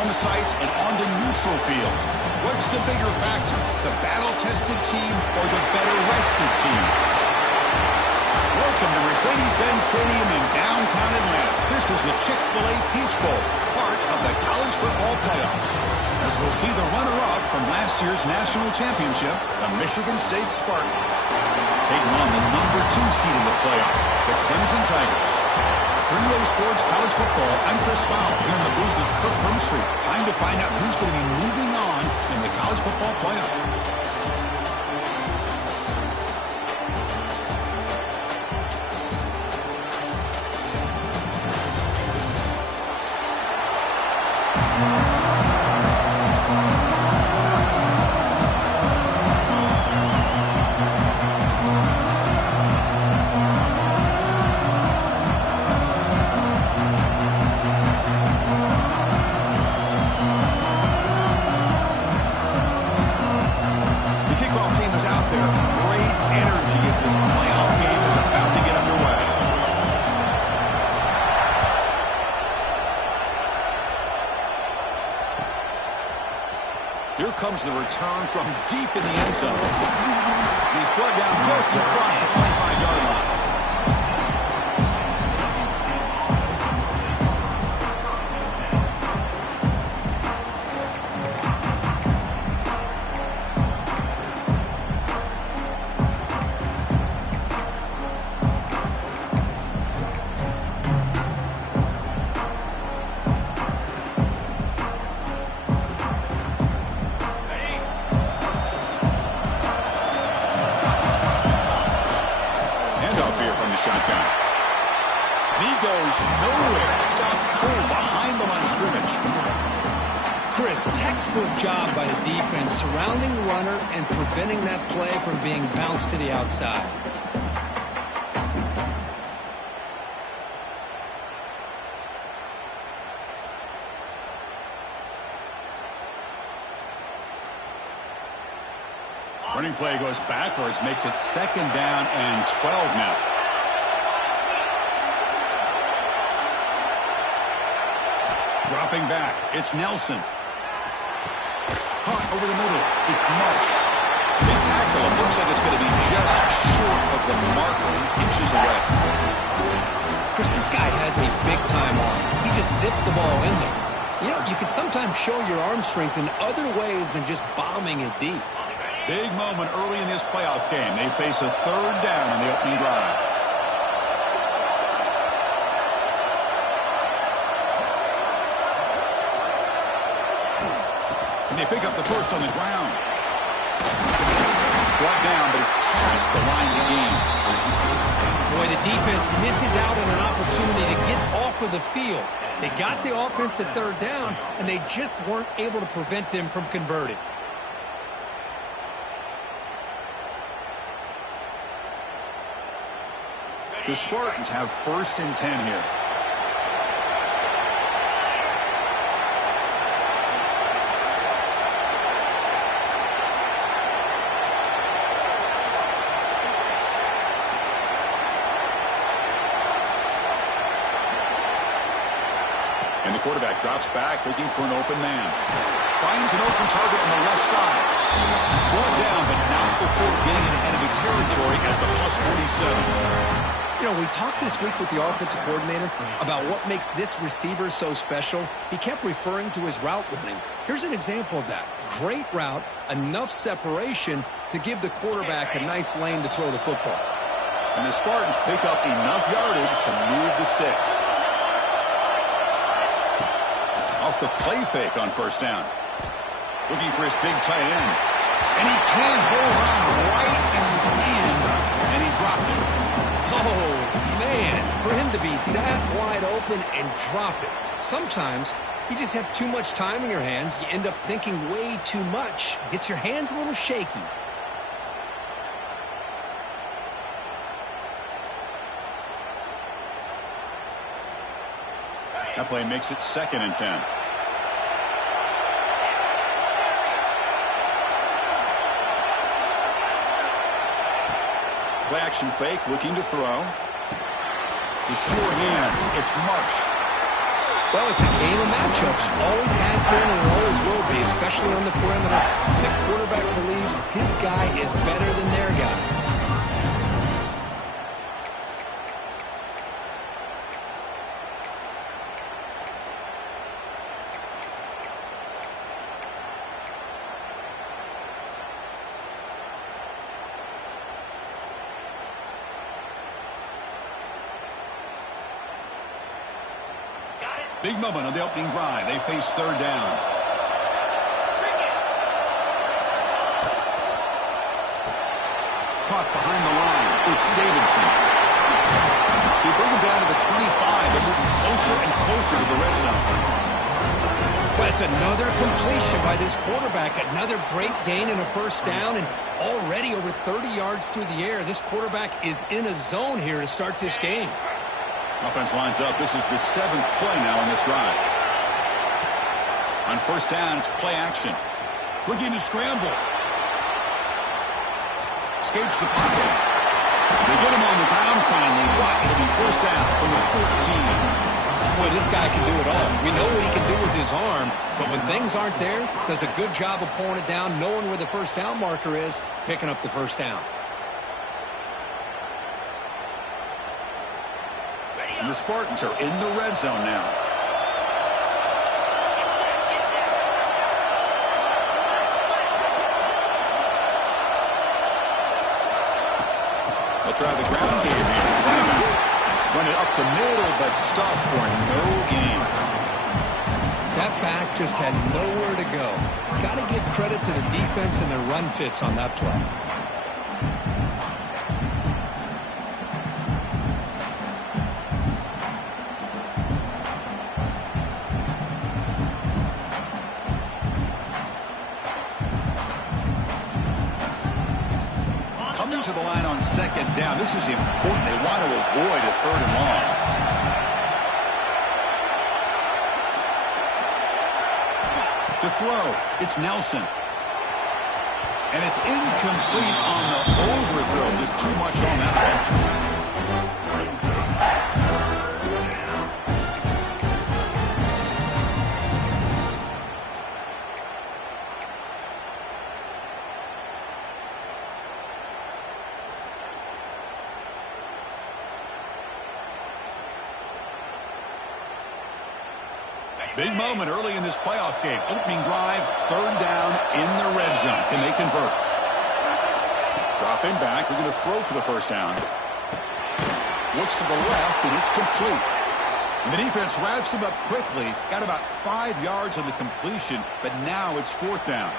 home sites and onto neutral fields. What's the bigger factor, the battle-tested team or the better-rested team? Welcome to Mercedes-Benz Stadium in downtown Atlanta. This is the Chick-fil-A Peach Bowl, part of the college football playoff. As we'll see the runner-up from last year's national championship, the Michigan State Spartans, taking on the number 2 seed in the playoff, the Clemson Tigers. For EA Sports College Football, I'm Chris Fowler here in the booth with Kirk Broomstreet. Time to find out who's going to be moving on in the college football playoff. Here comes the return from deep in the end zone. He's brought down just across the 25-yard line. Shotgun. And he goes nowhere. Stopped cold behind the line of scrimmage. Chris, textbook job by the defense surrounding the runner and preventing that play from being bounced to the outside. Running play goes backwards, makes it 2nd down and 12 now. Dropping back, it's Nelson. Caught over the middle, it's Marsh. The tackle, it looks like it's going to be just short of the marker, inches away. Chris, this guy has a big-time arm. He just zipped the ball in there. You know, you can sometimes show your arm strength in other ways than just bombing it deep. Big moment early in this playoff game. They face a 3rd down in the opening drive. And they pick up the first on the ground. Brought down, but it's past the line of the game. Boy, the defense misses out on an opportunity to get off of the field. They got the offense to 3rd down, and they just weren't able to prevent them from converting. The Spartans have 1st and 10 here. And the quarterback drops back, looking for an open man. Finds an open target on the left side. He's brought down, but not before getting into enemy territory at the +47. You know, we talked this week with the offensive coordinator about what makes this receiver so special. He kept referring to his route running. Here's an example of that. Great route, enough separation to give the quarterback a nice lane to throw the football. And the Spartans pick up enough yardage to move the sticks. Off the play fake on 1st down. Looking for his big tight end. And he can't hold on right in his hands, and he dropped it. Oh, man, for him to be that wide open and drop it. Sometimes you just have too much time in your hands. You end up thinking way too much. Gets your hands a little shaky. That play makes it 2nd and 10. Play action fake, looking to throw. The sure hands, it's Marsh. Well, it's a game of matchups. Always has been and always will be, especially on the perimeter. The quarterback believes his guy is better than their guy. Big moment on the opening drive. They face third down. Caught behind the line. It's Davidson. He brings him down to the 25. They're moving closer and closer to the red zone. But it's another completion by this quarterback. Another great gain in a first down, and already over 30 yards through the air. This quarterback is in a zone here to start this game. Offense lines up. This is the 7th play now in this drive. On first down, it's play action. Looking to scramble. Escapes the pocket. They get him on the ground finally. But it'll be first down from the 14. Boy, this guy can do it all. We know what he can do with his arm, but when things aren't there, does a good job of pulling it down, knowing where the first down marker is, picking up the first down. And the Spartans are in the red zone now. They'll try the ground game here. Run it up the middle, but stop for no gain. That back just had nowhere to go. Got to give credit to the defense and their run fits on that play. To the line on second down. This is important. They want to avoid a third and long. To throw, it's Nelson. And it's incomplete on the overthrow. Just too much on that ball. Big moment early in this playoff game. Opening drive, third down in the red zone. Can they convert? Dropping back. They're going to throw for the first down. Looks to the left, and it's complete. And the defense wraps him up quickly. Got about 5 yards on the completion, but now it's fourth down.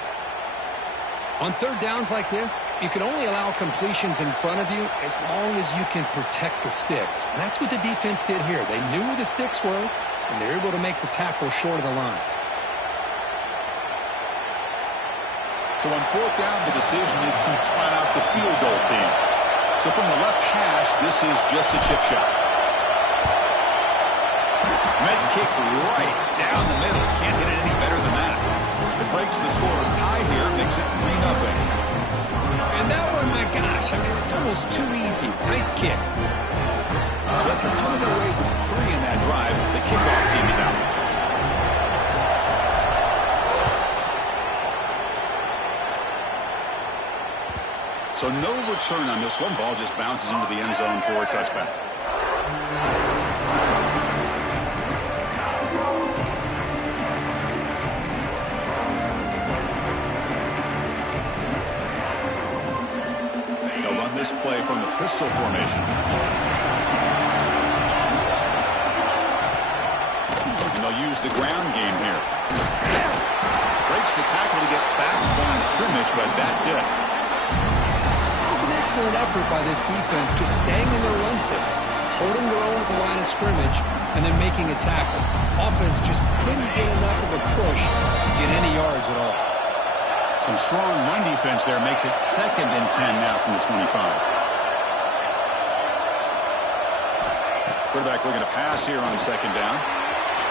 On third downs like this, you can only allow completions in front of you as long as you can protect the sticks. And that's what the defense did here. They knew where the sticks were, and they're able to make the tackle short of the line. So on fourth down, the decision is to try out the field goal team. So from the left hash, this is just a chip shot. Med kick right down the middle. Can't hit it any better than that. It breaks the scoreless tie here, makes it 3-0. And that one, my gosh, I mean, it's almost too easy. Nice kick. So after coming away with 3 in that drive, the kickoff team is out. So no return on this one. Ball just bounces into the end zone for a touchback. They'll run this play from the pistol formation. Use the ground game here. Breaks the tackle to get back to the line of scrimmage, but that's it. It was an excellent effort by this defense, just staying in their run fits, holding their own at the line of scrimmage, and then making a tackle. Offense just couldn't get enough of a push to get any yards at all. Some strong run defense there makes it 2nd and 10 now from the 25. Quarterback looking to pass here on second down.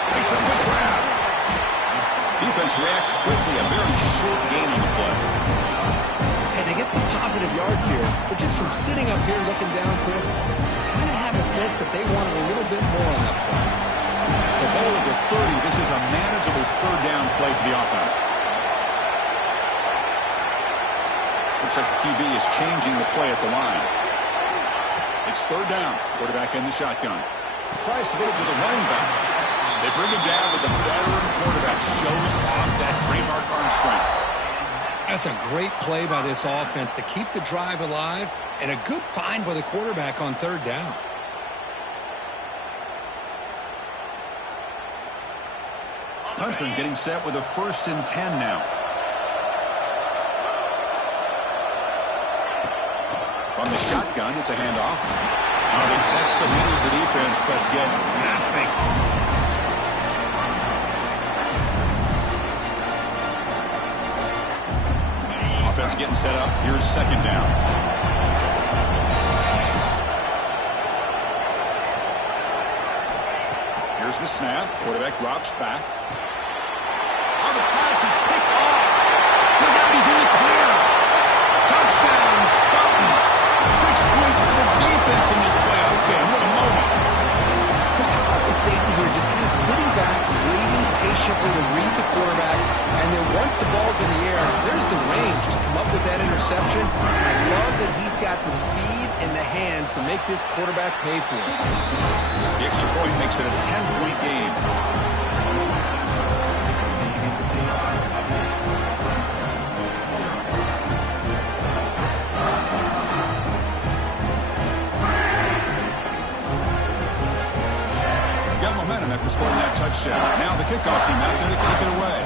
Makes a quick grab. Defense reacts quickly. A very short gain on the play. And they get some positive yards here, but just from sitting up here looking down, Chris, kind of have a sense that they wanted a little bit more on that play. It's a ball at the 30. This is a manageable third down play for the offense. Looks like the QB is changing the play at the line. It's third down. Quarterback in the shotgun. Tries to get it to the running back. They bring him down, but the veteran quarterback shows off that trademark arm strength. That's a great play by this offense to keep the drive alive, and a good find by the quarterback on third down. Clemson getting set with a 1st and 10 now. From the shotgun, it's a handoff. Now they test the middle of the defense, but get nothing. Offense getting set up. Here's second down. Here's the snap. Quarterback drops back. Oh, the pass is picked off. Look out, he's in the clear. Touchdown, Spartans. 6 points for the defense in this playoff game. What a moment. Chris, how about the safety here? Just kind of sitting back, waiting patiently to read the quarterback, and then once the ball's in the air, there's the range to come up with that interception. I love that he's got the speed and the hands to make this quarterback pay for it. The extra point makes it a 10-point game. Got momentum after scoring that touchdown. Now the kickoff team out there to kick it away.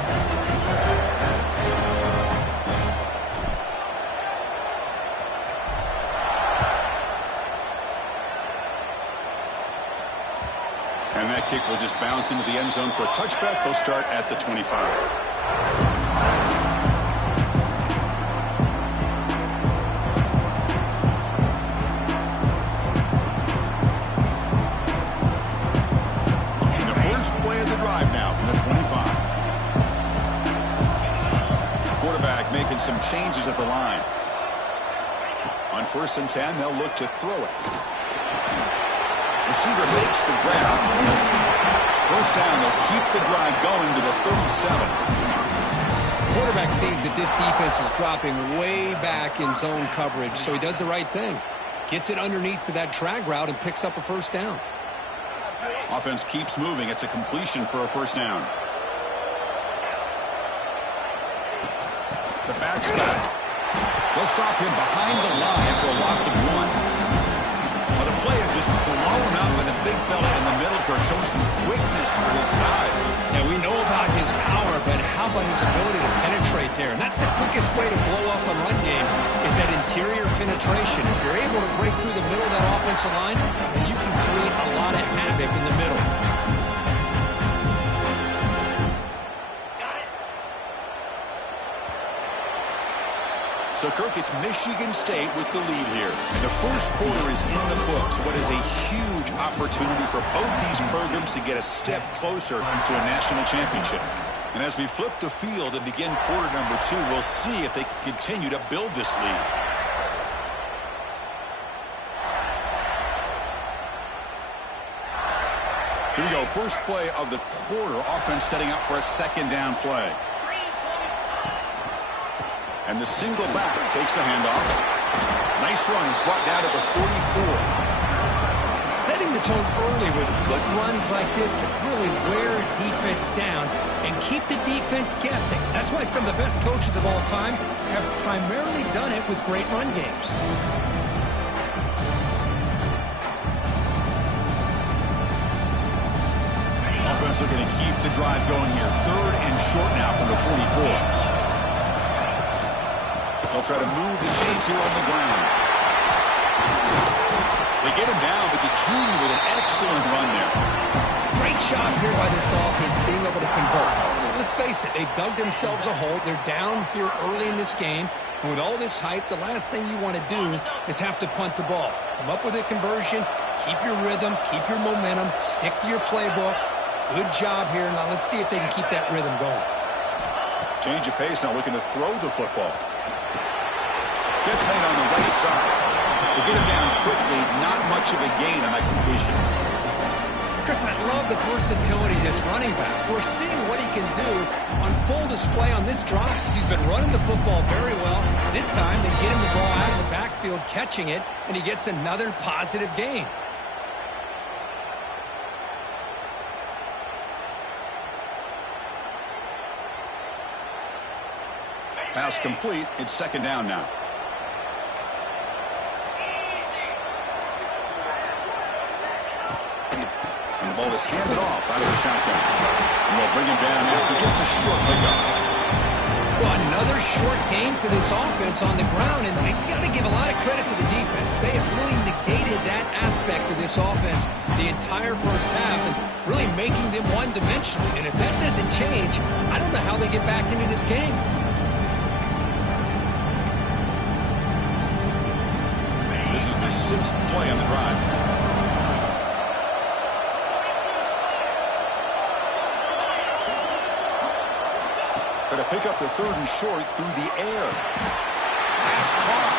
And that kick will just bounce into the end zone for a touchback. They'll start at the 25. Play of the drive now from the 25. Quarterback making some changes at the line. On 1st and 10, they'll look to throw it. Receiver makes the grab. 1st down, they'll keep the drive going to the 37. Quarterback sees that this defense is dropping way back in zone coverage, so he does the right thing. Gets it underneath to that drag route and picks up a 1st down. Offense keeps moving. It's a completion for a 1st down. The back's back. They'll stop him behind the line for a loss of 1. Well, the play is just blown up, and the big fella in the middle court showing some quickness for his size. Yeah, we know about his power, but how about his ability to penetrate there? And that's the quickest way to blow up a run game is that interior penetration. If you're able to break through the middle of that offensive line, then you can create a lot of havoc in the middle. So, Kirk, it's Michigan State with the lead here. The first quarter is in the books. What is a huge opportunity for both these programs to get a step closer to a national championship. And as we flip the field and begin quarter number 2, we'll see if they can continue to build this lead. Here we go. First play of the quarter. Offense setting up for a 2nd down play. And the single back takes the handoff. Nice run. He's brought down to the 44. Setting the tone early with good runs like this can really wear a defense down and keep the defense guessing. That's why some of the best coaches of all time have primarily done it with great run games. Offense are going to keep the drive going here. 3rd and short now from the 44. They'll try to move the chains here on the ground. They get him down, but the junior with an excellent run there. Great job here by this offense being able to convert. Let's face it, they dug themselves a hole. They're down here early in this game. And with all this hype, the last thing you want to do is have to punt the ball. Come up with a conversion, keep your rhythm, keep your momentum, stick to your playbook. Good job here. Now let's see if they can keep that rhythm going. Change of pace now, looking to throw the football. Catch made on the right side. They get him down quickly. Not much of a gain on that completion. Chris, I love the versatility of this running back. We're seeing what he can do on full display on this drive. He's been running the football very well. This time, they get him the ball out of the backfield, catching it, and he gets another positive gain. Pass complete. It's second down now. And the ball is handed off out of the shotgun. And they'll bring him down after just a short pickup. Well, another short gain for this offense on the ground, and you got to give a lot of credit to the defense. They have really negated that aspect of this offense the entire first half and really making them one-dimensional. And if that doesn't change, I don't know how they get back into this game. This is the sixth play on the drive. Going to pick up the third and short through the air. Pass caught.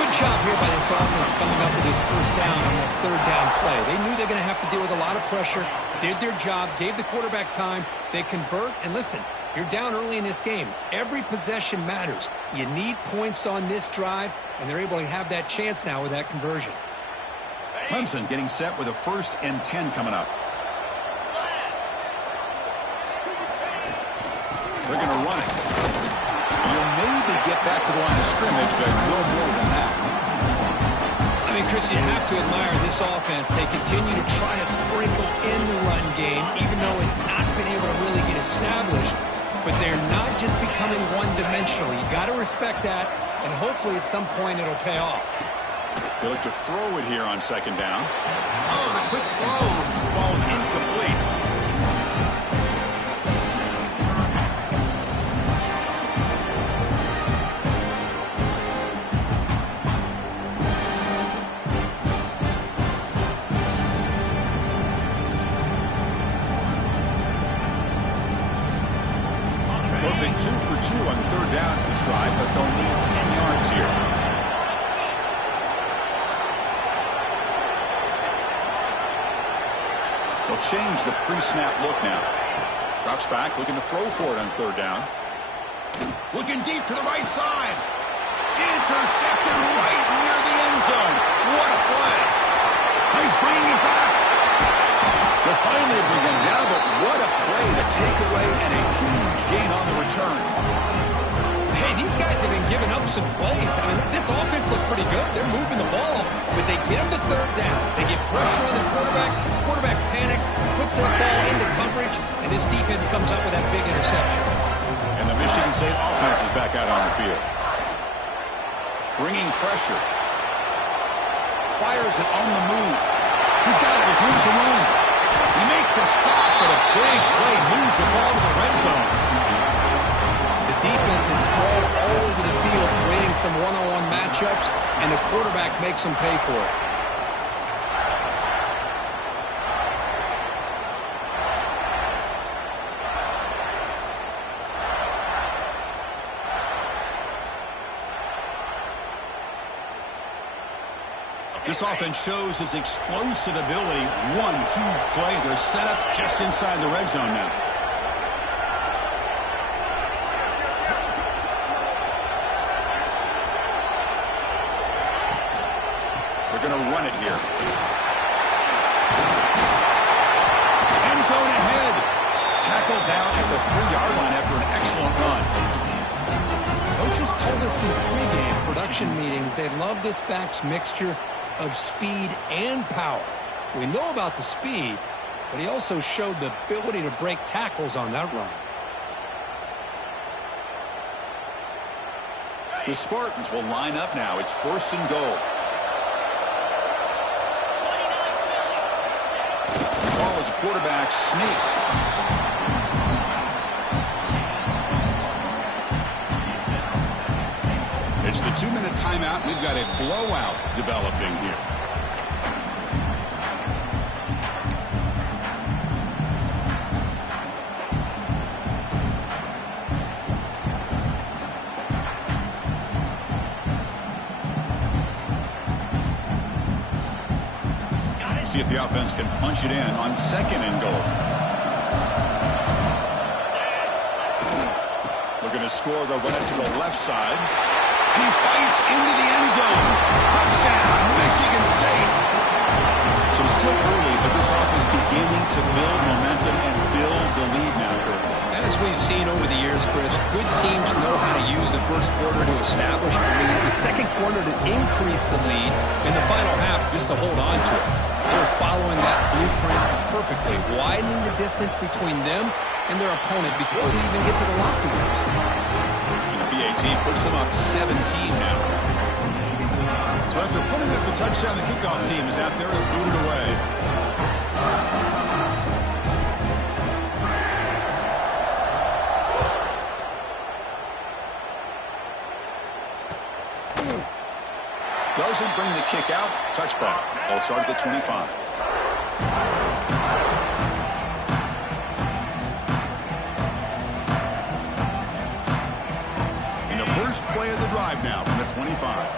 Good job here by this offense coming up with this first down on that third down play. They knew they're going to have to deal with a lot of pressure, did their job, gave the quarterback time. They convert, and listen, you're down early in this game. Every possession matters. You need points on this drive, and they're able to have that chance now with that conversion. Clemson getting set with a 1st and 10 coming up. They're going to run it. You'll maybe get back to the line of scrimmage, but no more than that. I mean, Chris, you have to admire this offense. They continue to try to sprinkle in the run game, even though it's not been able to really get established. But they're not just becoming one-dimensional. You got to respect that, and hopefully at some point it'll pay off. They look to throw it here on second down. Oh, the quick throw falls incomplete. Perfect 2 for 2 on third downs this drive, but they'll need 10 yards here. They'll change the pre-snap look now. Drops back, looking to throw for it on third down. Looking deep to the right side. Intercepted right near the end zone. What a play. He's bringing it back. They'll finally bring them down, but what a play. The takeaway and a huge gain on the return. Hey, these guys have been giving up some plays. I mean, this offense looked pretty good. They're moving the ball, but they get them to third down. They get pressure on the quarterback. Quarterback panics, puts that ball into coverage, and this defense comes up with that big interception. And the Michigan State offense is back out on the field. Bringing pressure. Fires it on the move. He's got it with room to run. He makes the stop, but a big play moves the ball to the red zone. The defense is spread all over the field, creating some one-on-one matchups, and the quarterback makes them pay for it. This offense shows its explosive ability. One huge play. They're set up just inside the red zone now. They're going to run it here. End zone ahead. Tackled down at the 3-yard line after an excellent run. Coaches told us in the pregame production meetings they love this back's mixture of speed and power. We know about the speed, but he also showed the ability to break tackles on that run. The Spartans will line up now. It's 1st and goal. The ball is a quarterback sneak. It's the 2-minute timeout. We've got a blowout developing here. see if the offense can punch it in on 2nd and goal. Looking to score. They'll run it to the left side. He fights into the end zone. Touchdown, Michigan State. So still early, but this offense beginning to build momentum and build the lead now, Kurt. As we've seen over the years, Chris, good teams know how to use the first quarter to establish the lead, the second quarter to increase the lead, and the final half just to hold on to it. They're following that blueprint perfectly, widening the distance between them and their opponent before they even get to the locker rooms. And the BAT puts them up 17 now. So after putting up the touchdown, the kickoff team is out there to boot it away. Doesn't bring the kick out. Touchback. They'll start at the 25. In the first play of the drive now from the 25.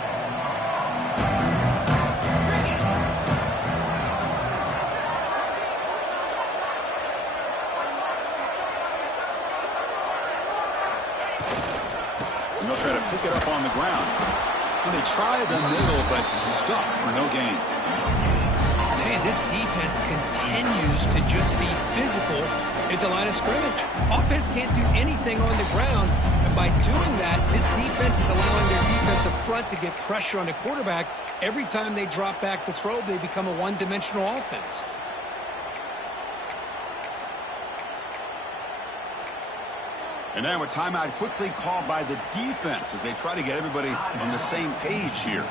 And they'll try to pick it up on the ground. And they try the middle, but stuffed for no gain. Man, this defense continues to just be physical at the line of scrimmage. Offense can't do anything on the ground, and by doing that, this defense is allowing their defensive front to get pressure on the quarterback. Every time they drop back to throw, they become a one-dimensional offense. And now a timeout quickly called by the defense as they try to get everybody on the same page here.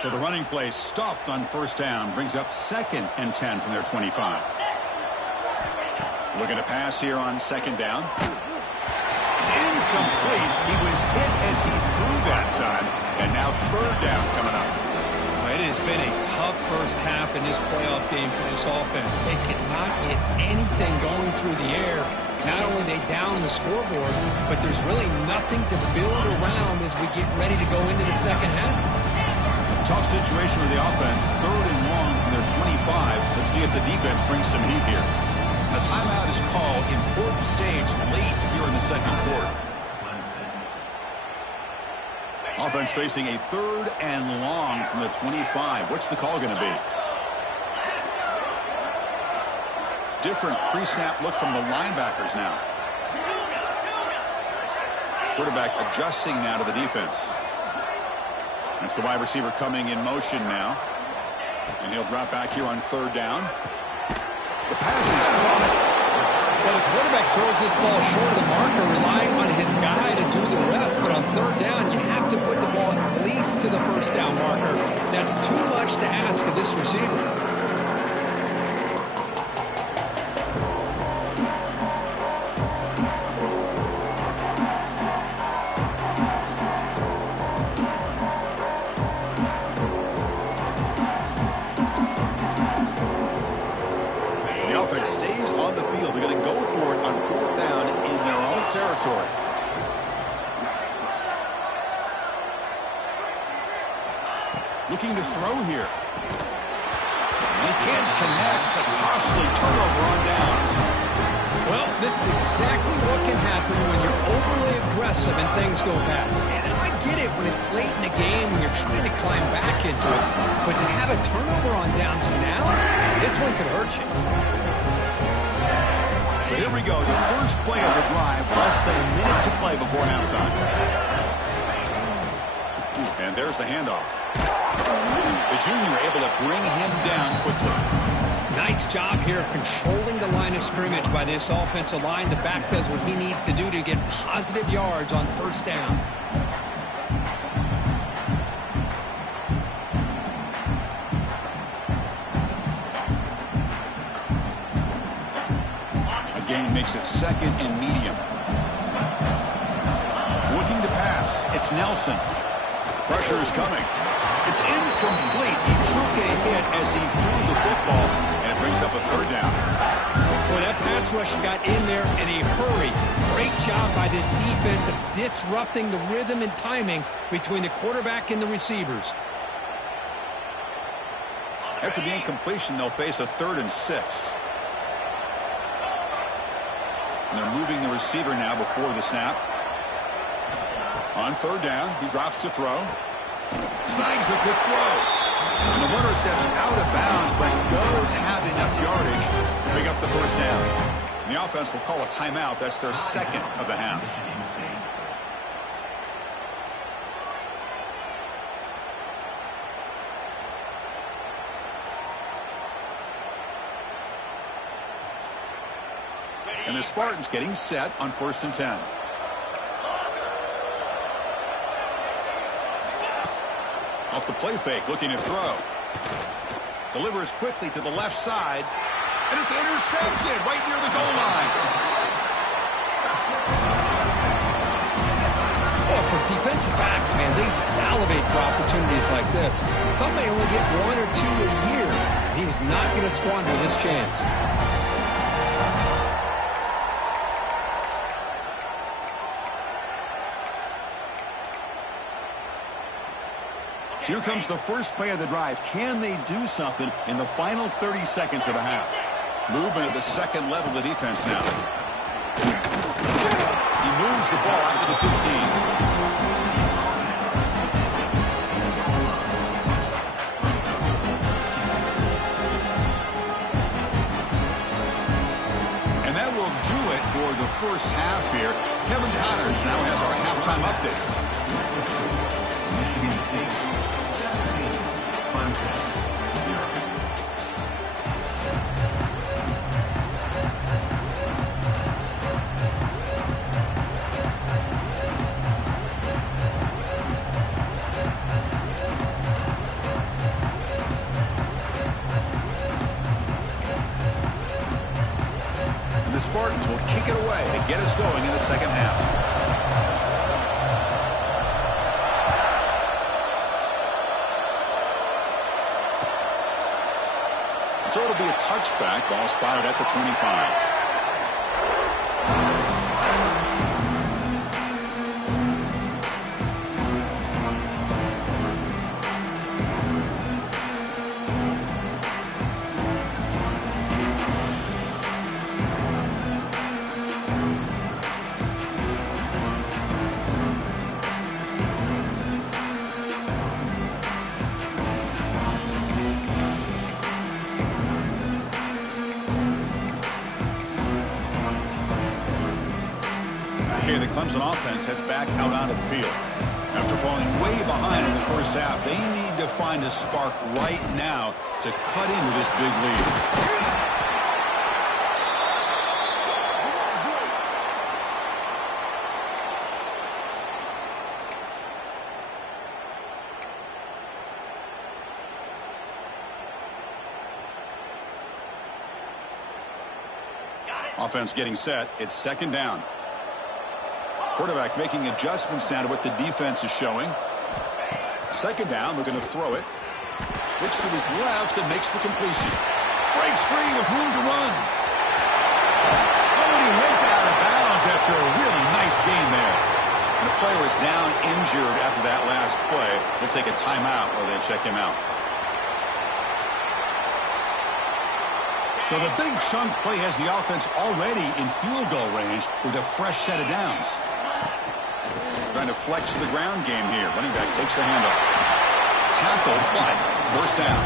So the running play stopped on first down, brings up 2nd and 10 from their 25. Looking to pass here on 2nd down. It's incomplete. He was hit as he threw that time. And now 3rd down coming up. It has been a tough first half in this playoff game for this offense. They cannot get anything going through the air. Not only they down the scoreboard, but there's really nothing to build around as we get ready to go into the second half. Tough situation with the offense. 3rd and long from their 25. Let's see if the defense brings some heat here. A timeout is called. Important stage late here in the second quarter. Offense facing a 3rd and long from the 25. What's the call going to be? Different pre-snap look from the linebackers now. Quarterback adjusting now to the defense. That's the wide receiver coming in motion now. And he'll drop back here on 3rd down. The pass is caught. Well, the quarterback throws this ball short of the marker, relying on his guy to do the rest. But on 3rd down, you have to put the ball at least to the first down marker. That's too much to ask of this receiver. Stays on the field. They're going to go for it on 4th down in their own territory. Looking to throw here. They can't connect. A costly turnover on downs. Well, this is exactly what can happen when you're overly aggressive and things go bad. And I get it when it's late in the game and you're trying to climb back into it. But to have a turnover on downs now, man, this one could hurt you. So here we go, the first play of the drive, less than a minute to play before halftime. And there's the handoff. The junior able to bring him down quickly. Nice job here of controlling the line of scrimmage by this offensive line. The back does what he needs to do to get positive yards on 1st down. Makes it 2nd and medium. Looking to pass. It's Nelson. Pressure is coming. It's incomplete. He took a hit as he threw the football, and it brings up a 3rd down. Well, that pass rush got in there in a hurry. Great job by this defense of disrupting the rhythm and timing between the quarterback and the receivers. After the incompletion, they'll face a 3rd and 6. And they're moving the receiver now before the snap. On 3rd down, he drops to throw. Snags the quick throw. And the runner steps out of bounds, but does have enough yardage to pick up the 1st down. And the offense will call a timeout. That's their 2nd of the half. And the Spartans getting set on 1st and 10. Off the play fake, looking to throw. Delivers quickly to the left side. And it's intercepted right near the goal line. Oh, for defensive backs, man, they salivate for opportunities like this. Some may only get 1 or 2 a year. He was not going to squander this chance. Here comes the first play of the drive. Can they do something in the final 30 seconds of the half? Movement at the 2nd level of the defense now. He moves the ball out to the 15. And that will do it for the first half here. Kevin Connors now has our halftime update. The Spartans will kick it away to get us going in the 2nd half. So it'll be a touchback. Ball spotted at the 25. The Clemson offense heads back out onto the field. After falling way behind in the first half, they need to find a spark right now to cut into this big lead. Offense getting set. It's 2nd down. Quarterback making adjustments down to what the defense is showing. 2nd down, we're going to throw it. Looks to his left and makes the completion. Breaks free with room to run. Oh, and he heads out of bounds after a really nice game there. And the player is down injured after that last play. We'll take a timeout while they check him out. So the big chunk play has the offense already in field goal range with a fresh set of downs. Trying to flex the ground game here. Running back takes the handoff. Tackle, but 1st down.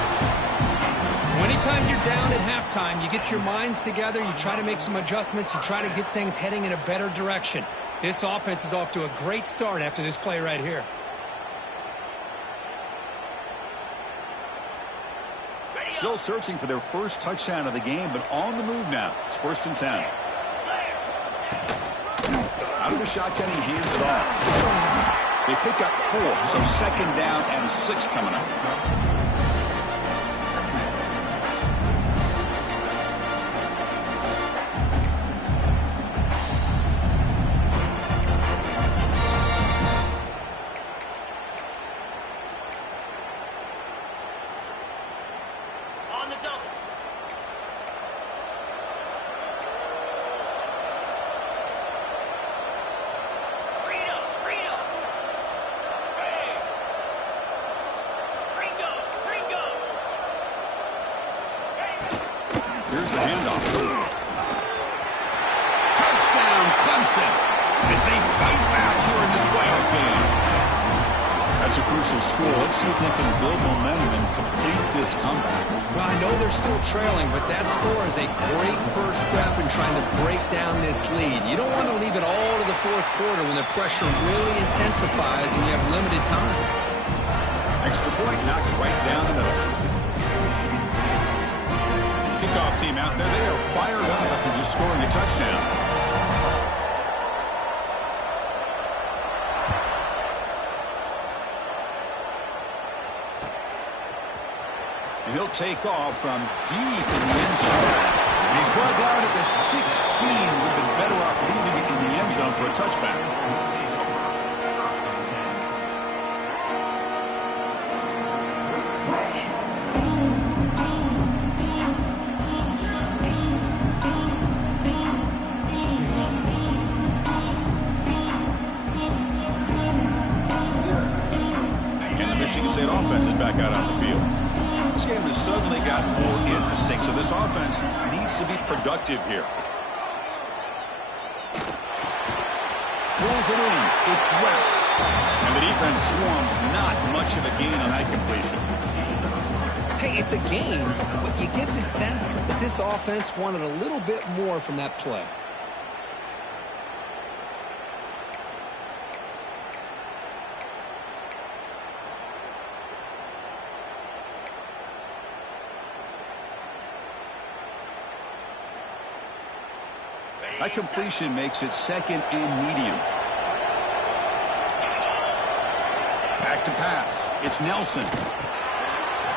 Anytime you're down at halftime, you get your minds together, you try to make some adjustments, you try to get things heading in a better direction. This offense is off to a great start after this play right here. Still searching for their first touchdown of the game, but on the move now. It's 1st and 10. Out of the shotgun, he hands it off. They pick up 4, so 2nd down and 6 coming up. Here's the handoff. Touchdown, Clemson, as they fight back here in this playoff game. That's a crucial score. Let's see if they can build momentum and complete this comeback. Well, I know they're still trailing, but that score is a great first step in trying to break down this lead. You don't want to leave it all to the fourth quarter when the pressure really intensifies and you have limited time. Extra point knocked right down the middle. Kickoff team out there. They are fired up after just scoring a touchdown. And he'll take off from deep in the end zone. And he's brought down at the 16. Would have been better off leaving it in the end zone for a touchback. And the Michigan State offense is back out on the field. This game has suddenly gotten more interesting, so this offense needs to be productive here. Pulls it in. It's West. And the defense swarms. Not much of a gain on that completion. Hey, it's a gain, but you get the sense that this offense wanted a little bit more from that play. That completion makes it second and medium. Back to pass. It's Nelson.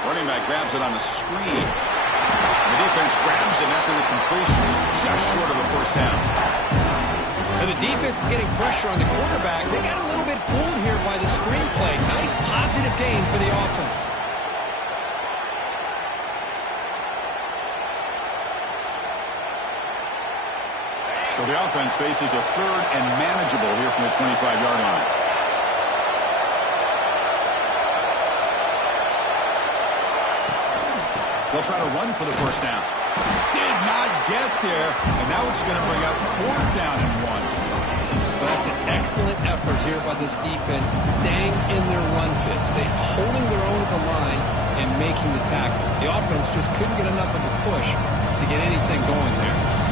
Running back grabs it on the screen. And the defense grabs him after the completion is just short of a first down. And the defense is getting pressure on the quarterback. They got a little bit fooled here by the screen play. Nice positive gain for the offense. So the offense faces a third and manageable here from the 25-yard line. They'll try to run for the first down. Did not get there, and now it's going to bring up fourth down and 1. Well, that's an excellent effort here by this defense, staying in their run fits. They holding their own at the line and making the tackle. The offense just couldn't get enough of a push to get anything going there.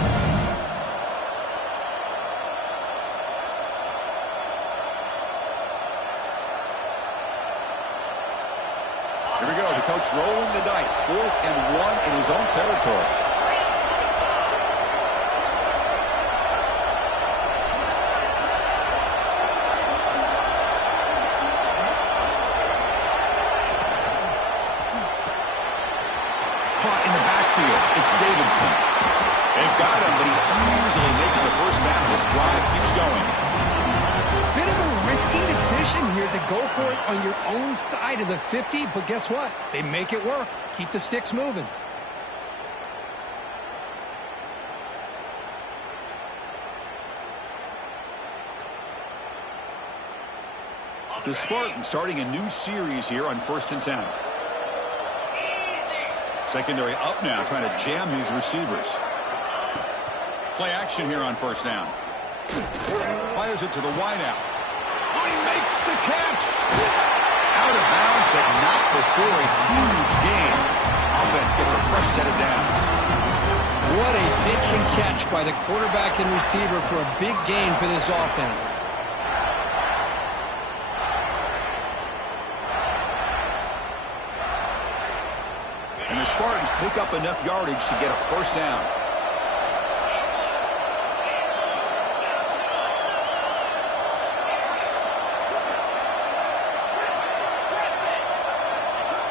Here we go. The coach rolling the dice. 4th and 1 in his own territory. Caught in the backfield. It's Davidson. They've got him, but he easily makes the first down. This drive keeps going. Bit of a risky decision here to go for it on your own side of the 50, but guess what? They make it work. Keep the sticks moving. The Spartans starting a new series here on 1st and 10. Secondary up now, trying to jam these receivers. Play action here on 1st down. Fires it to the wideout. Oh, he makes the catch. Out of bounds, but not before a huge gain. Offense gets a fresh set of downs. What a pitch and catch by the quarterback and receiver for a big gain for this offense. And the Spartans pick up enough yardage to get a first down.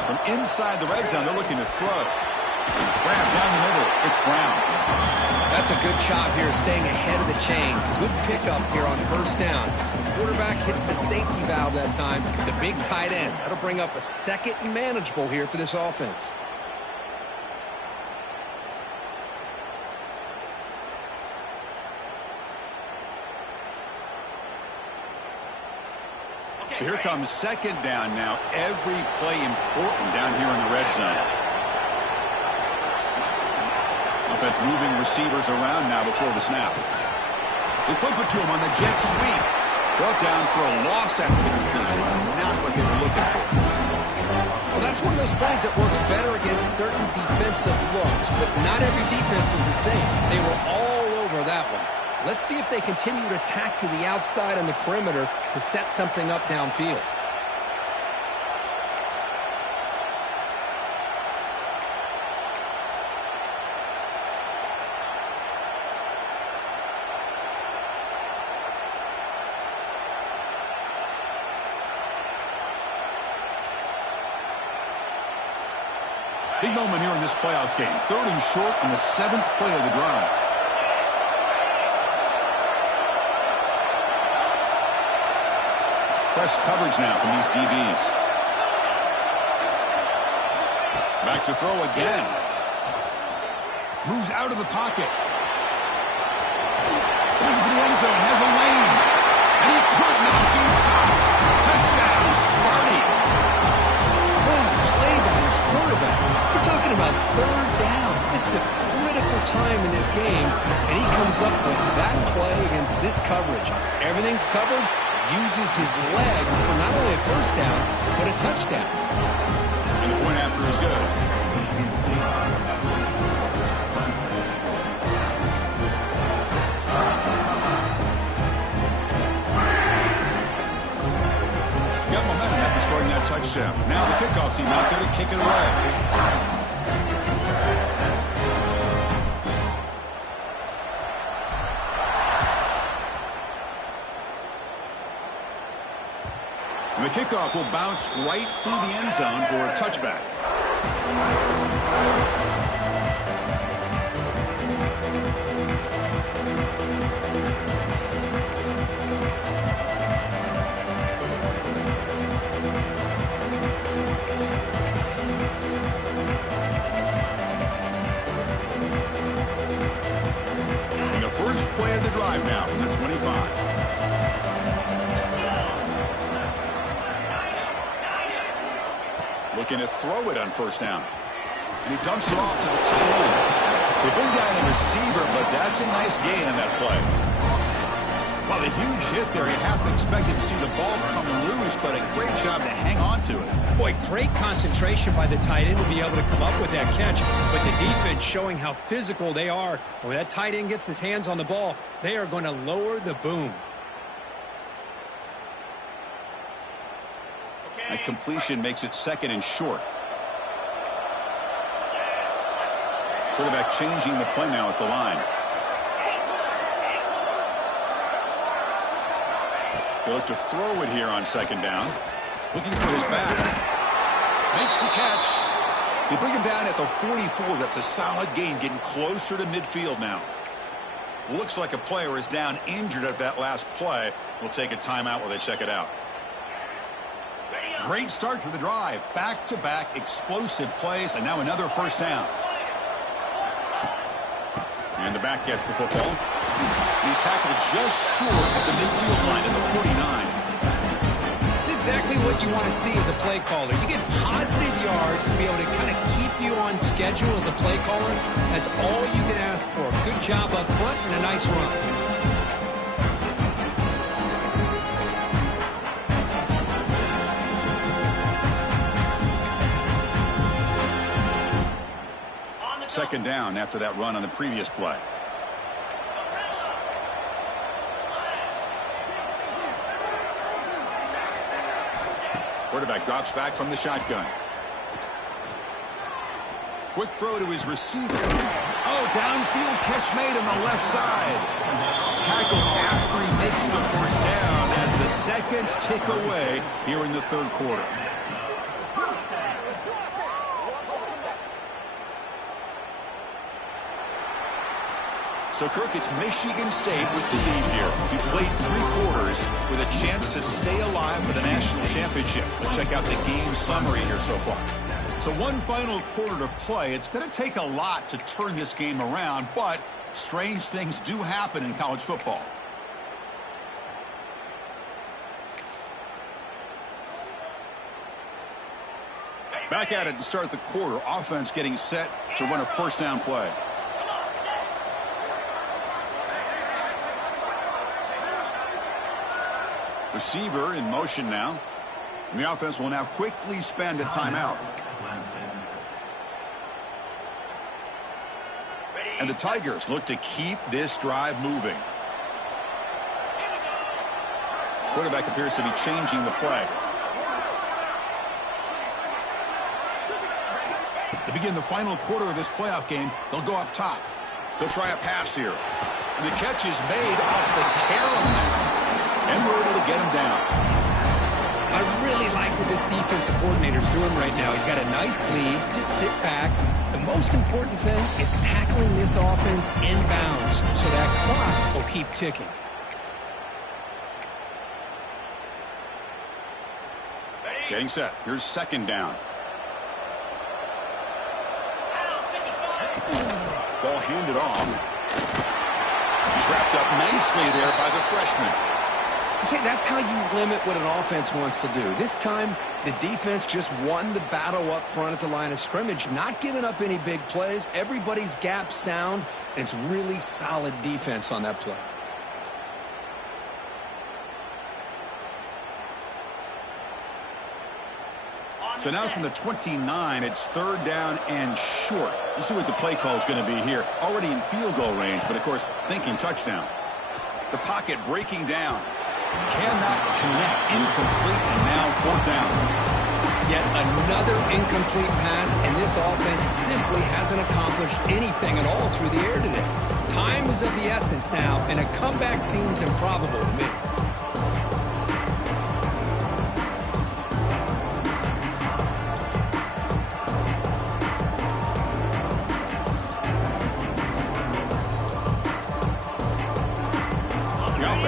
From inside the red zone, they're looking to throw. Grab down the middle. It's Brown. That's a good job here, staying ahead of the chains. Good pickup here on 1st down. The quarterback hits the safety valve that time. The big tight end. That'll bring up a second and manageable here for this offense. So here comes 2nd down now. Every play important down here in the red zone. A Defense moving receivers around now before the snap. They flip it to him on the jet sweep. Brought down for a loss after the completion. Not what they were looking for. Well, that's one of those plays that works better against certain defensive looks, but not every defense is the same. They were all over that one. Let's see if they continue to tack to the outside on the perimeter to set something up downfield. Big moment here in this playoff game. 3rd and short on the 7th play of the drive. It's press coverage now from these DBs. Back to throw again. Moves out of the pocket. Looking for the end zone. Has a lane. And he could not be stopped. Touchdown, Sparty. Quarterback. We're talking about 3rd down. This is a critical time in this game, and he comes up with that play against this coverage. Everything's covered, uses his legs for not only a 1st down, but a touchdown. And the point after is good. Scoring that touchdown. Now the kickoff team out there to kick it away. And the kickoff will bounce right through the end zone for a touchback. Play of the drive now from the 25. Looking to throw it on 1st down. And he dumps it off to the tight end. They bring down the receiver, but that's a nice gain in that play. Well, the huge hit there, you have to expect to see the ball come loose, but a great job to hang on to it. Boy, great concentration by the tight end to be able to come up with that catch, but the defense showing how physical they are. When that tight end gets his hands on the ball, they are going to lower the boom. That completion makes it 2nd and short. Quarterback changing the play now at the line. They look to throw it here on 2nd down. Looking for his back. Makes the catch. They bring him down at the 44. That's a solid gain, getting closer to midfield now. Looks like a player is down injured at that last play. We'll take a timeout while they check it out. Great start to the drive. Back-to-back explosive plays, and now another 1st down. And the back gets the football. He's tackled just short of the midfield line at the 49. It's exactly what you want to see as a play caller. You get positive yards to be able to kind of keep you on schedule as a play caller. That's all you can ask for. Good job up front and a nice run. Second down after that run on the previous play. Quarterback drops back from the shotgun. Quick throw to his receiver. Oh, downfield catch made on the left side. Tackle after he makes the 1st down as the seconds tick away here in the 3rd quarter. So, Kirk, it's Michigan State with the lead here. He played 3 quarters with a chance to stay alive for the national championship. Let's check out the game summary here so far. So one final quarter to play. It's going to take a lot to turn this game around, but strange things do happen in college football. Back at it to start the quarter. Offense getting set to run a 1st down play. Receiver in motion now. And the offense will now quickly spend a timeout. And the Tigers look to keep this drive moving. Quarterback appears to be changing the play. To begin the final quarter of this playoff game, they'll go up top. They'll try a pass here. And the catch is made off the carom. And we're able to get him down. I really like what this defensive coordinator's doing right now. He's got a nice lead. Just sit back. The most important thing is tackling this offense inbounds so that clock will keep ticking. Getting set. Here's second down. Ball handed off. He's wrapped up nicely there by the freshman. See, that's how you limit what an offense wants to do. This time, the defense just won the battle up front at the line of scrimmage, not giving up any big plays. Everybody's gap sound, and it's really solid defense on that play. So now from the 29, it's third down and short. You see what the play call is going to be here. Already in field goal range, but of course, thinking touchdown. The pocket breaking down. Cannot connect. Incomplete, and now fourth down. Yet another incomplete pass, and this offense simply hasn't accomplished anything at all through the air today. Time is of the essence now, and a comeback seems improbable to me.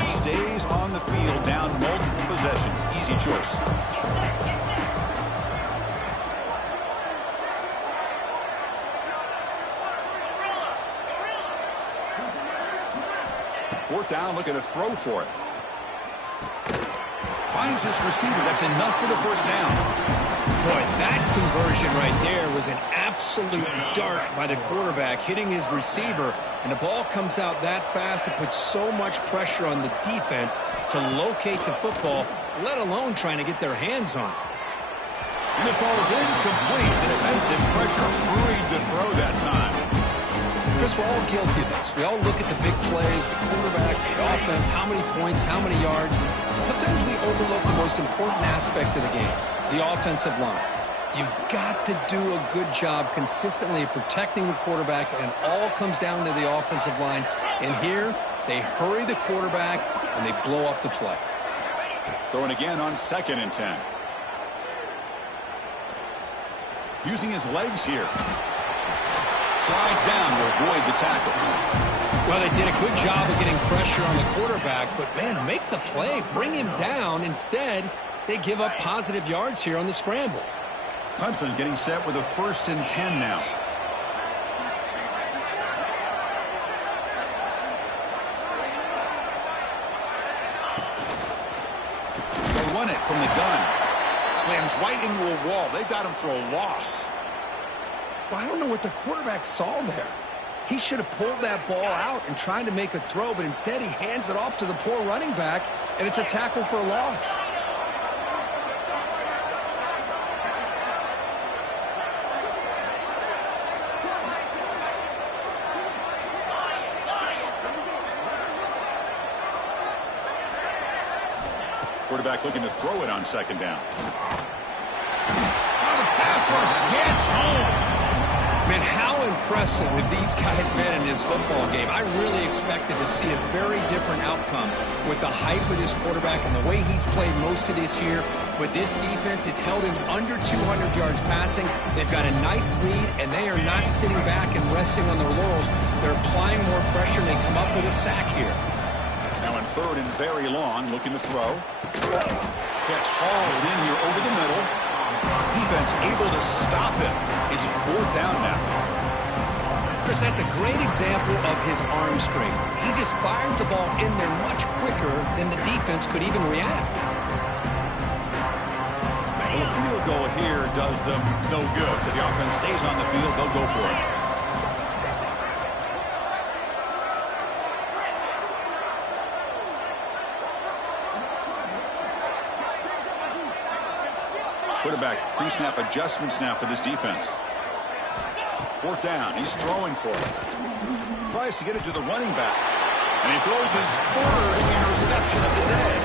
Stays on the field, down multiple possessions. Easy choice. Fourth down, looking to throw for it. Finds this receiver. That's enough for the first down. Boy, that conversion right there was an absolute dart by the quarterback, hitting his receiver, and the ball comes out that fast. It puts so much pressure on the defense to locate the football, let alone trying to get their hands on it. And it falls incomplete. The defensive pressure hurried the throw that time. Chris, we're all guilty of this. We all look at the big plays, the quarterbacks, the offense, how many points, how many yards. Sometimes we overlook the most important aspect of the game, the offensive line. You've got to do a good job consistently protecting the quarterback, and it all comes down to the offensive line. And here, they hurry the quarterback, and they blow up the play. Throwing again on 2nd and 10. Using his legs here. Slides down to avoid the tackle. Well, they did a good job of getting pressure on the quarterback, but, man, make the play. Bring him down. Instead, they give up positive yards here on the scramble. Clemson getting set with a 1st and 10 now. They run it from the gun. Slams right into a wall. They've got him for a loss. Well, I don't know what the quarterback saw there. He should have pulled that ball out and tried to make a throw, but instead he hands it off to the poor running back, and it's a tackle for a loss. Quarterback looking to throw it on 2nd down. Oh, the pass rush gets home. Man, how impressive have these guys been in this football game. I really expected to see a very different outcome with the hype of this quarterback and the way he's played most of this year. But this defense has held him under 200 yards passing. They've got a nice lead, and they are not sitting back and resting on their laurels. They're applying more pressure, and they come up with a sack here. Now in 3rd and very long, looking to throw. Catch hauled in here over the middle. Defense able to stop him. It's 4th down now. Chris, that's a great example of his arm strength. He just fired the ball in there much quicker than the defense could even react. Well, a field goal here does them no good. So the offense stays on the field. They'll go for it. Quarterback pre-snap adjustments now for this defense. Fourth down. He's throwing for it. Tries to get it to the running back. And he throws his third interception of the day.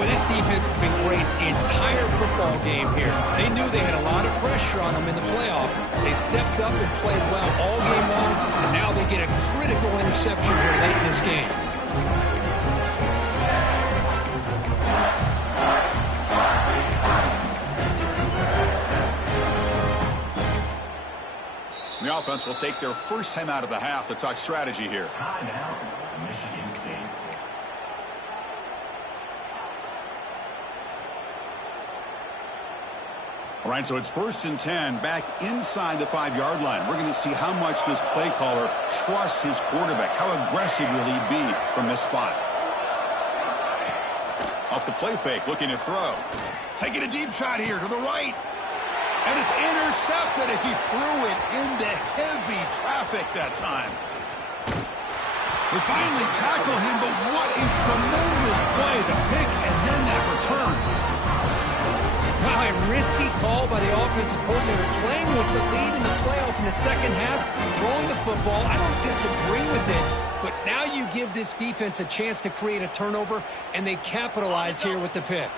Well, this defense has been great the entire football game here. They knew they had a lot of pressure on them in the playoff. They stepped up and played well all game long, and now they get a critical interception here late in this game. The offense will take their first time out of the half to talk strategy here. All right, so it's 1st and 10 back inside the 5-yard line. We're going to see how much this play caller trusts his quarterback. How aggressive will he be from this spot? Off the play fake, looking to throw. Taking a deep shot here to the right. And it's intercepted as he threw it into heavy traffic that time. They finally tackle him, but what a tremendous play. The pick and then that return. Wow, a risky call by the offensive coordinator, playing with the lead in the playoff in the second half, throwing the football. I don't disagree with it, but now you give this defense a chance to create a turnover, and they capitalize here with the pick.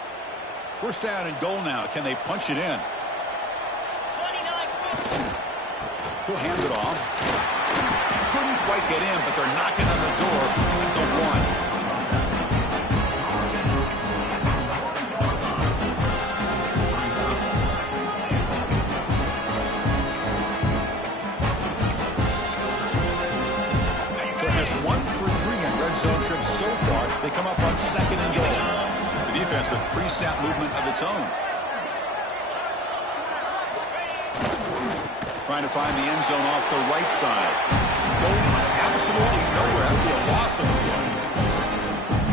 First down and goal now. Can they punch it in? He'll hand it off. Couldn't quite get in, but they're knocking on the door at the 1. So just 1 for 3 in red zone trips so far. They come up on 2nd and goal. The defense with pre-snap movement of its own. Trying to find the end zone off the right side. Going absolutely nowhere. That would be a loss of the play.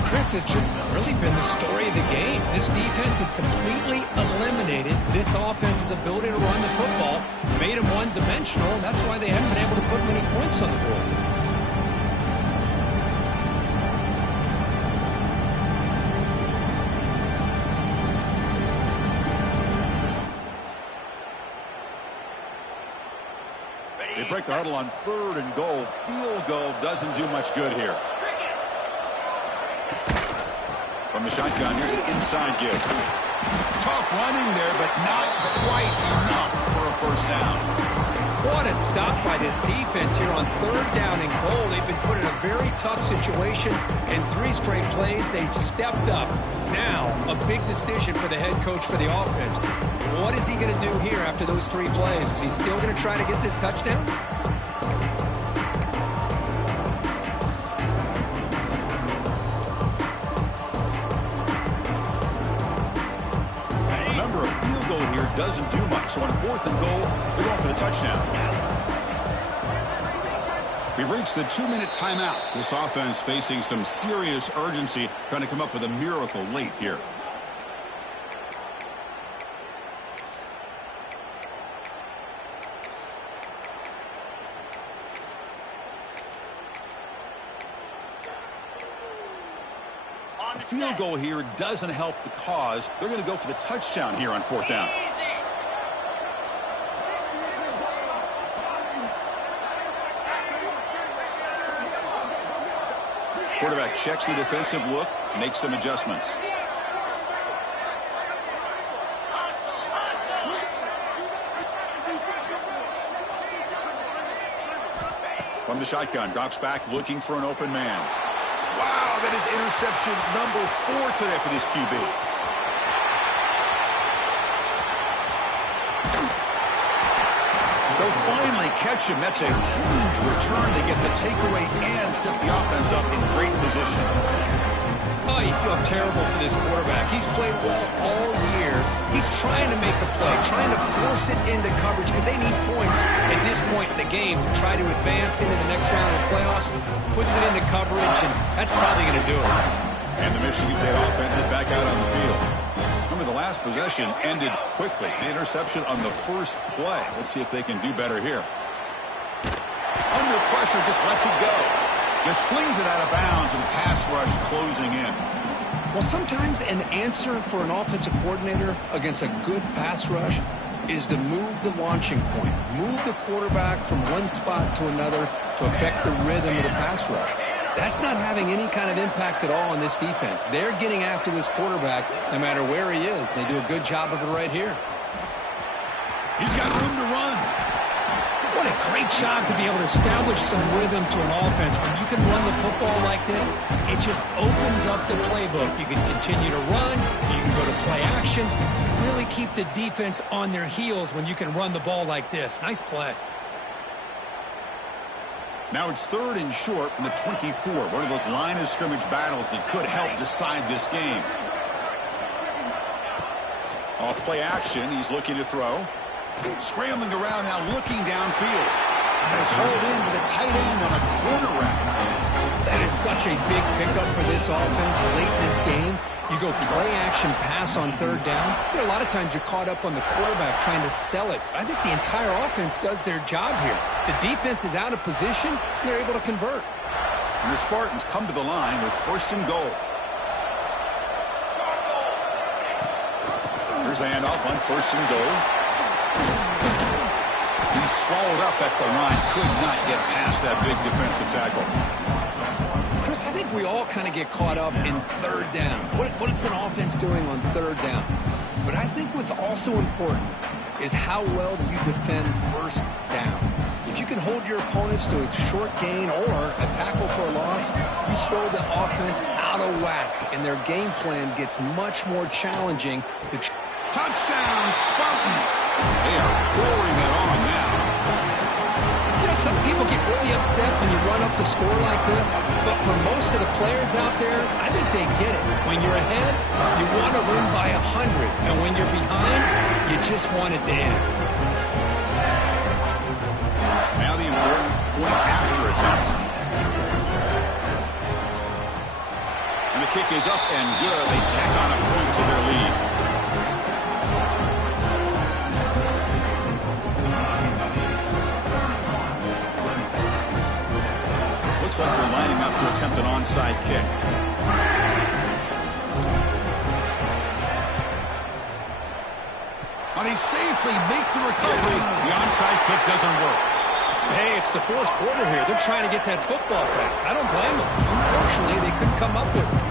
Chris, has just really been the story of the game. This defense has completely eliminated this offense's ability to run the football, made them one-dimensional, and that's why they haven't been able to put many points on the board. They break the huddle on 3rd and goal. Field goal doesn't do much good here. From the shotgun, here's an inside give. Tough running there, but not quite enough for a first down. What a stop by this defense here on 3rd down and goal. They've been put in a very tough situation, and 3 straight plays, they've stepped up. Now, a big decision for the head coach for the offense. What is he going to do here after those 3 plays? Is he still going to try to get this touchdown? Remember, a field goal here doesn't do much. So on 4th and goal, they're going for the touchdown. We've reached the 2-minute timeout. This offense facing some serious urgency, trying to come up with a miracle late here. Field goal here doesn't help the cause. They're going to go for the touchdown here on 4th down. Quarterback checks the defensive look, makes some adjustments. From the shotgun, drops back looking for an open man. Wow, that is interception number 4 today for this QB. They'll finally catch him. That's a huge return. They get the takeaway and set the offense up in great position. Oh, you feel terrible for this quarterback. He's played well all year. He's trying to make a play, trying to force it into coverage because they need points at this point in the game to try to advance into the next round of playoffs. Puts it into coverage, and that's probably going to do it. And the Michigan State offense is back out on the field. Remember, the last possession ended quickly. The interception on the first play. Let's see if they can do better here. Under pressure, just lets it go. Just flings it out of bounds, and the pass rush closing in. Well, sometimes an answer for an offensive coordinator against a good pass rush is to move the launching point, move the quarterback from one spot to another to affect the rhythm of the pass rush. That's not having any kind of impact at all on this defense. They're getting after this quarterback no matter where he is, and they do a good job of it right here. He's got room to run. What a great job to be able to establish some rhythm to an offense. When you can run the football like this, it just opens up the playbook. You can continue to run. You can go to play action. You really keep the defense on their heels when you can run the ball like this. Nice play. Now it's 3rd and short from the 24. One of those line of scrimmage battles that could help decide this game. Off play action, he's looking to throw. Scrambling around now, looking downfield. Has hauled in with a tight end on a corner route. That is such a big pickup for this offense late in this game. You go play action pass on 3rd down. You know, a lot of times you're caught up on the quarterback trying to sell it. I think the entire offense does their job here. The defense is out of position, and they're able to convert. And the Spartans come to the line with 1st and goal. Here's the handoff on 1st and goal. He's swallowed up at the line. Could not get past that big defensive tackle. Chris, I think we all kind of get caught up in 3rd down. What is an offense doing on 3rd down? But I think what's also important is how well do you defend 1st down. If you can hold your opponents to a short gain or a tackle for a loss, you throw the offense out of whack, and their game plan gets much more challenging to Touchdown, Spartans! They are pouring it on now. You know, some people get really upset when you run up the score like this, but for most of the players out there, I think they get it. When you're ahead, you want to win by 100, and when you're behind, you just want it to end. Now the important point after attempt. And the kick is up and good. They tack on a point to their lead. Looks like they're lining up to attempt an onside kick. But he safely make the recovery. The onside kick doesn't work. Hey, it's the 4th quarter here. They're trying to get that football back. I don't blame them. Unfortunately, they couldn't come up with it.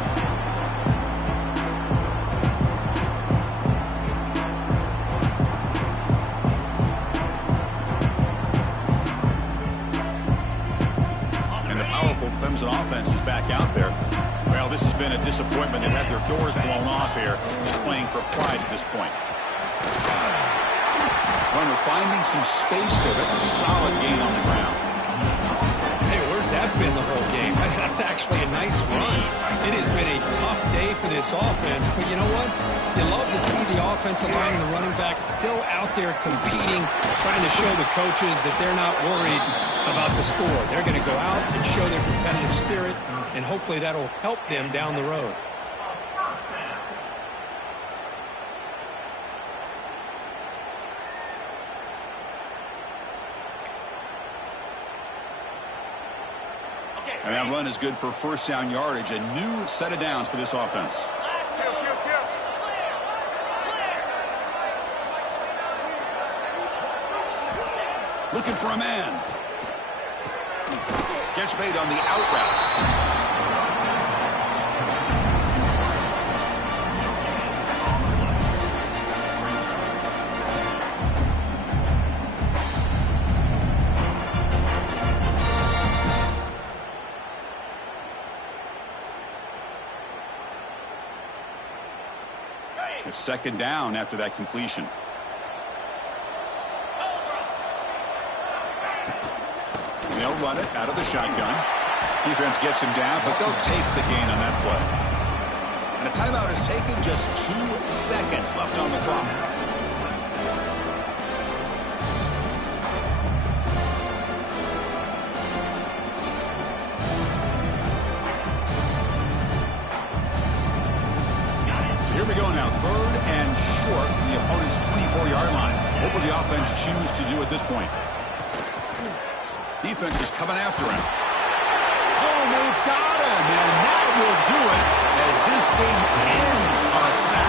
Clemson offense is back out there. Well, this has been a disappointment. They've had their doors blown off here. Just playing for pride at this point. Runner finding some space there. That's a solid gain on the ground. Hey, where's that been the whole game? That's actually a nice run. It has been a tough day for this offense, but you know what? You love to see the offensive line and the running back still out there competing, trying to show the coaches that they're not worried about the score. They're going to go out and show their competitive spirit, and hopefully that'll help them down the road. And that run is good for 1st down yardage. A new set of downs for this offense. Looking for a man. Catch made on the out route. It's 2nd down after that completion. They'll run it out of the shotgun. Defense gets him down, but they'll take the gain on that play. And a timeout is taken, just 2 seconds left on the clock. Here we go now, 3rd and short from the opponent's 24-yard line. What will the offense choose to do at this point? Defense is coming after him. Oh, they've got him, and now will do it as this game ends on a sack.